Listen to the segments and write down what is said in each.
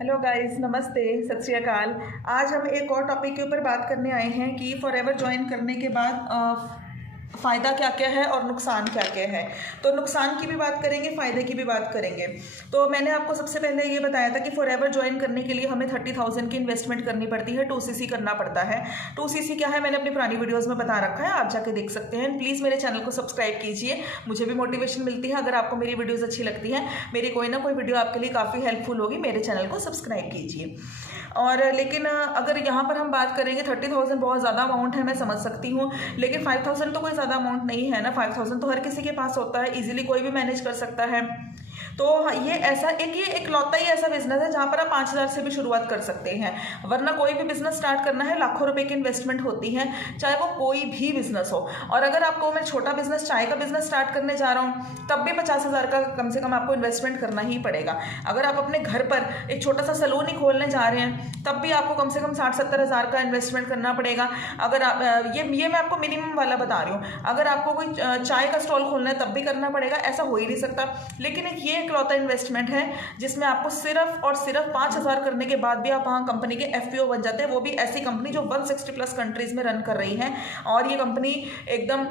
Hello guys, नमस्ते, सत श्री अकाल। आज हम एक और टॉपिक के ऊपर बात करने आए हैं कि फॉरएवर ज्वाइन करने के बाद फ़ायदा क्या क्या है और नुकसान क्या क्या है। तो नुकसान की भी बात करेंगे, फ़ायदे की भी बात करेंगे। तो मैंने आपको सबसे पहले ये बताया था कि फॉरएवर ज्वाइन करने के लिए हमें 30,000 की इन्वेस्टमेंट करनी पड़ती है, 2cc करना पड़ता है। 2cc क्या है मैंने अपनी पुरानी वीडियोज़ में बता रखा है, आप जाके देख सकते हैं। प्लीज़ मेरे चैनल को सब्सक्राइब कीजिए, मुझे भी मोटिवेशन मिलती है। अगर आपको मेरी वीडियोज़ अच्छी लगती हैं, मेरी कोई ना कोई वीडियो आपके लिए काफ़ी हेल्पफुल होगी, मेरे चैनल को सब्सक्राइब कीजिए। और लेकिन अगर यहाँ पर हम बात करेंगे 30,000 बहुत ज़्यादा अमाउंट है, मैं समझ सकती हूँ, लेकिन 5,000 तो कोई ज़्यादा अमाउंट नहीं है ना। 5,000 तो हर किसी के पास होता है, इजीली कोई भी मैनेज कर सकता है। तो ये इकलौता ही ऐसा बिजनेस है जहाँ पर आप 5,000 से भी शुरुआत कर सकते हैं। वरना कोई भी बिजनेस स्टार्ट करना है, लाखों रुपए की इन्वेस्टमेंट होती है, चाहे वो कोई भी बिजनेस हो। और अगर आपको मैं छोटा बिजनेस, चाय का बिजनेस स्टार्ट करने जा रहा हूँ, तब भी 50,000 का कम से कम आपको इन्वेस्टमेंट करना ही पड़ेगा। अगर आप अपने घर पर एक छोटा सा सैलून ही खोलने जा रहे हैं, तब भी आपको कम से कम 60-70 हज़ार का इन्वेस्टमेंट करना पड़ेगा। अगर आप ये मैं आपको मिनिमम वाला बता रही हूँ। अगर आपको कोई चाय का स्टॉल खोलना है, तब भी करना पड़ेगा, ऐसा हो ही नहीं सकता। लेकिन ये इकलौता इन्वेस्टमेंट है जिसमें आपको सिर्फ और सिर्फ 5,000 करने के बाद भी आप वहाँ कंपनी के एफपीओ बन जाते हैं। वो भी ऐसी कंपनी जो 160+ कंट्रीज में रन कर रही है। और ये कंपनी एकदम,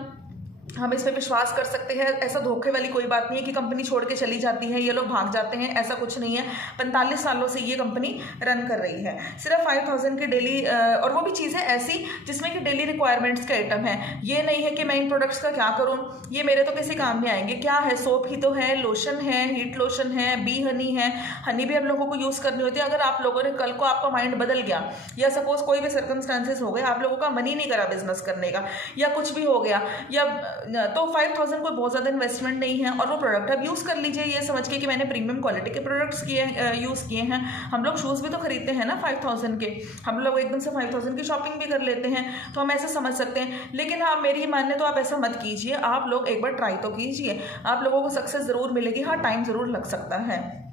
हम इस पे विश्वास कर सकते हैं। ऐसा धोखे वाली कोई बात नहीं है कि कंपनी छोड़ के चली जाती है, ये लोग भाग जाते हैं, ऐसा कुछ नहीं है। 45 सालों से ये कंपनी रन कर रही है। सिर्फ 5,000 की डेली, और वो भी चीज़ें ऐसी जिसमें कि डेली रिक्वायरमेंट्स के आइटम है। ये नहीं है कि मैं इन प्रोडक्ट्स का क्या करूँ, ये मेरे तो किसी काम में आएंगे। क्या है, सोप ही तो है, लोशन है, हीट लोशन है, बी हनी है। हनी भी हम लोगों को यूज़ करनी होती है। अगर आप लोगों ने कल को आपका माइंड बदल गया, या सपोज कोई भी सर्कमस्टांसेस हो गए, आप लोगों का मन ही नहीं करा बिजनेस करने का, या कुछ भी हो गया, या तो 5,000 कोई बहुत ज़्यादा इन्वेस्टमेंट नहीं है। और वो प्रोडक्ट आप यूज़ कर लीजिए, ये समझ के कि मैंने प्रीमियम क्वालिटी के प्रोडक्ट्स यूज़ किए हैं। हम लोग शूज़ भी तो खरीदते हैं ना 5,000 के, हम लोग एकदम से 5,000 की शॉपिंग भी कर लेते हैं, तो हम ऐसे समझ सकते हैं। लेकिन हाँ, मेरी मानने तो आप ऐसा मत कीजिए, आप लोग एक बार ट्राई तो कीजिए, आप लोगों को सक्सेस ज़रूर मिलेगी। हाँ, टाइम ज़रूर लग सकता है।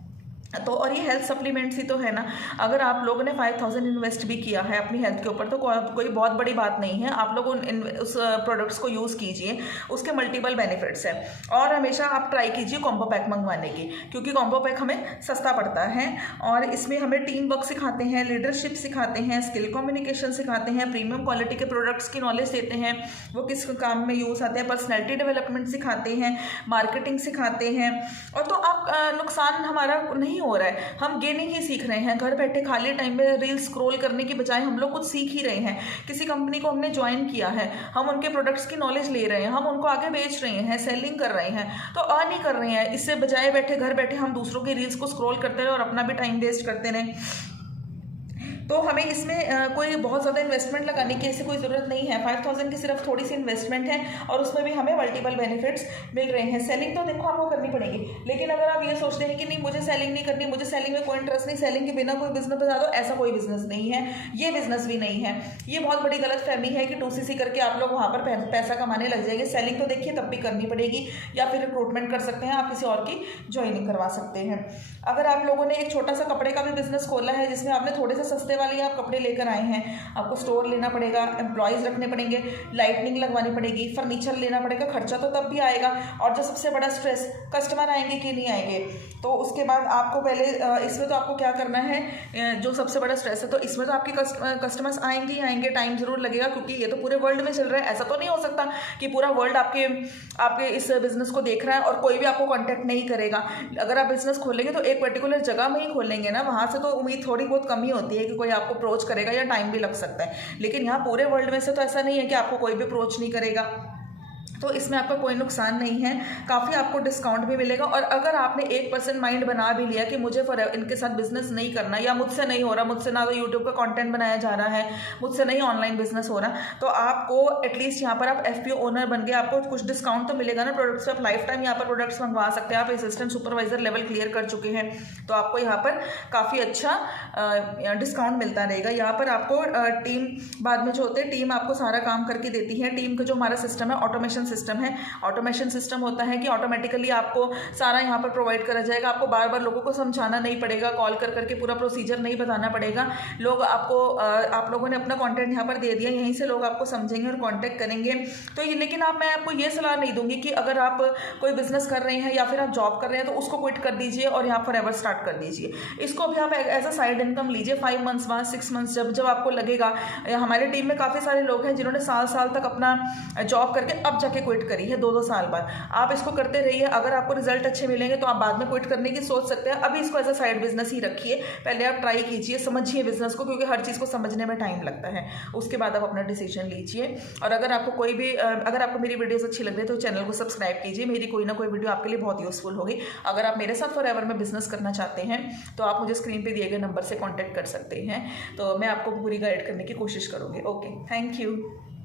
तो और ये हेल्थ सप्लीमेंट्स ही तो है ना। अगर आप लोगों ने 5,000 इन्वेस्ट भी किया है अपनी हेल्थ के ऊपर, तो कोई बहुत बड़ी बात नहीं है। आप लोग उस प्रोडक्ट्स को यूज़ कीजिए, उसके मल्टीपल बेनिफिट्स हैं। और हमेशा आप ट्राई कीजिए कॉम्बो पैक मंगवाने की, क्योंकि कॉम्बो पैक हमें सस्ता पड़ता है। और इसमें हमें टीम वर्क सिखाते हैं, लीडरशिप सिखाते हैं, स्किल कम्युनिकेशन सिखाते हैं, प्रीमियम क्वालिटी के प्रोडक्ट्स की नॉलेज देते हैं, वो किस काम में यूज़ आते हैं, पर्सनैलिटी डेवलपमेंट सिखाते हैं, मार्केटिंग सिखाते हैं। और तो आप नुकसान हमारा नहीं हो रहा है, हम गेनिंग ही सीख रहे हैं। घर बैठे खाली टाइम में रील स्क्रॉल करने की बजाय हम लोग कुछ सीख ही रहे हैं। किसी कंपनी को हमने ज्वाइन किया है, हम उनके प्रोडक्ट्स की नॉलेज ले रहे हैं, हम उनको आगे बेच रहे हैं, सेलिंग कर रहे हैं, तो अर्न ही कर रहे हैं। इससे बजाय घर बैठे हम दूसरों की रील्स को स्क्रॉल करते रहे और अपना भी टाइम वेस्ट करते रहे। तो हमें इसमें कोई बहुत ज़्यादा इन्वेस्टमेंट लगाने की ऐसी कोई ज़रूरत नहीं है। 5,000 की सिर्फ थोड़ी सी इन्वेस्टमेंट है, और उसमें भी हमें मल्टीपल बेनिफिट्स मिल रहे हैं। सेलिंग तो देखो आपको करनी पड़ेगी, लेकिन अगर आप ये सोचते हैं कि नहीं मुझे सेलिंग नहीं करनी, मुझे सेलिंग में कोई इंटरेस्ट नहीं, सेलिंग के बिना कोई बिजनेस बता दो, ऐसा कोई बिजनेस नहीं है, ये बिजनेस भी नहीं है। ये बहुत बड़ी गलतफहमी है कि 2cc करके आप लोग वहाँ पर पैसा कमाने लग जाएंगे। सेलिंग तो देखिए तब भी करनी पड़ेगी, या फिर रिक्रूटमेंट कर सकते हैं, आप किसी और की ज्वाइनिंग करवा सकते हैं। अगर आप लोगों ने एक छोटा सा कपड़े का भी बिजनेस खोला है, जिसमें आपने थोड़े से सस्ते वाले आप कपड़े लेकर आए हैं, आपको स्टोर लेना पड़ेगा, एम्प्लॉयज़ रखने पड़ेंगे, लाइटनिंग लगवानी पड़ेगी, फर्नीचर लेना पड़ेगा, खर्चा तो तब भी आएगा। और जो सबसे बड़ा स्ट्रेस, कस्टमर आएंगे कि नहीं आएंगे। तो उसके बाद आपको पहले इसमें तो आपको क्या करना है, जो सबसे बड़ा स्ट्रेस है, तो इसमें तो आपके कस्टमर्स आएंगे ही आएंगे, टाइम ज़रूर लगेगा, क्योंकि ये तो पूरे वर्ल्ड में चल रहा है। ऐसा तो नहीं हो सकता कि पूरा वर्ल्ड आपके इस बिज़नेस को देख रहा है और कोई भी आपको कॉन्टैक्ट नहीं करेगा। अगर आप बिज़नेस खोलेंगे तो एक पर्टिकुलर जगह में ही खोलेंगे ना, वहाँ से तो उम्मीद थोड़ी बहुत कम ही होती है कि कोई आपको अप्रोच करेगा, या टाइम भी लग सकता है। लेकिन यहाँ पूरे वर्ल्ड में से तो ऐसा नहीं है कि आपको कोई भी अप्रोच नहीं करेगा। तो इसमें आपका कोई नुकसान नहीं है, काफ़ी आपको डिस्काउंट भी मिलेगा। और अगर आपने 1% माइंड बना भी लिया कि मुझे इनके साथ बिजनेस नहीं करना, या मुझसे नहीं हो रहा, मुझसे ना तो यूट्यूब का कंटेंट बनाया जा रहा है, मुझसे नहीं ऑनलाइन बिजनेस हो रहा, तो आपको एटलीस्ट यहाँ पर आप एफपीओ ओनर बन गए, आपको कुछ डिस्काउंट तो मिलेगा ना प्रोडक्ट्स पे। आप लाइफ टाइम यहाँ पर प्रोडक्ट्स मंगवा सकते हैं। आप असिस्टेंट सुपरवाइजर लेवल क्लियर कर चुके हैं, तो आपको यहाँ पर काफ़ी अच्छा डिस्काउंट मिलता रहेगा। यहाँ पर आपको टीम बाद में जो होते हैं, टीम आपको सारा काम करके देती है। टीम का जो हमारा सिस्टम है, ऑटोमेशन सिस्टम है। ऑटोमेशन सिस्टम होता है कि ऑटोमेटिकली आपको सारा यहाँ पर प्रोवाइड करा जाएगा, आपको बार बार लोगों को समझाना नहीं पड़ेगा, कॉल कर करके पूरा प्रोसीजर नहीं बताना पड़ेगा। लोग आपको आप लोगों ने अपना कंटेंट यहाँ पर दे दिया, यहीं से लोग आपको समझेंगे और कांटेक्ट करेंगे। तो ये, लेकिन मैं आपको ये सलाह नहीं दूंगी कि अगर आप कोई बिजनेस कर रहे हैं या फिर आप जॉब कर रहे हैं तो उसको क्विट कर दीजिए और यहाँ फॉरएवर स्टार्ट कर दीजिए। इसको भी आप एज अ साइड इनकम लीजिए 5 मंथ्स बाद, 6 मंथ्स, जब आपको लगेगा। हमारे टीम में काफ़ी सारे लोग हैं जिन्होंने साल साल तक अपना जॉब करके अब जाके क्विट करी है, 2-2 साल बाद। आप इसको करते रहिए, अगर आपको रिजल्ट अच्छे मिलेंगे तो आप बाद में क्विट करने की सोच सकते हैं। अभी इसको एज अ साइड बिजनेस ही रखिए, पहले आप ट्राई कीजिए, समझिए बिजनेस को, क्योंकि हर चीज़ को समझने में टाइम लगता है। उसके बाद आप अपना डिसीजन लीजिए। और अगर आपको कोई भी अगर आपको मेरी वीडियोस अच्छी लग रही है तो चैनल को सब्सक्राइब कीजिए, मेरी कोई ना कोई वीडियो आपके लिए बहुत यूजफुल होगी। अगर आप मेरे साथ फॉरएवर में बिजनेस करना चाहते हैं तो आप मुझे स्क्रीन पे दिए गए नंबर से कांटेक्ट कर सकते हैं, तो मैं आपको पूरी गाइड करने की कोशिश करूँगी। Okay, thank you.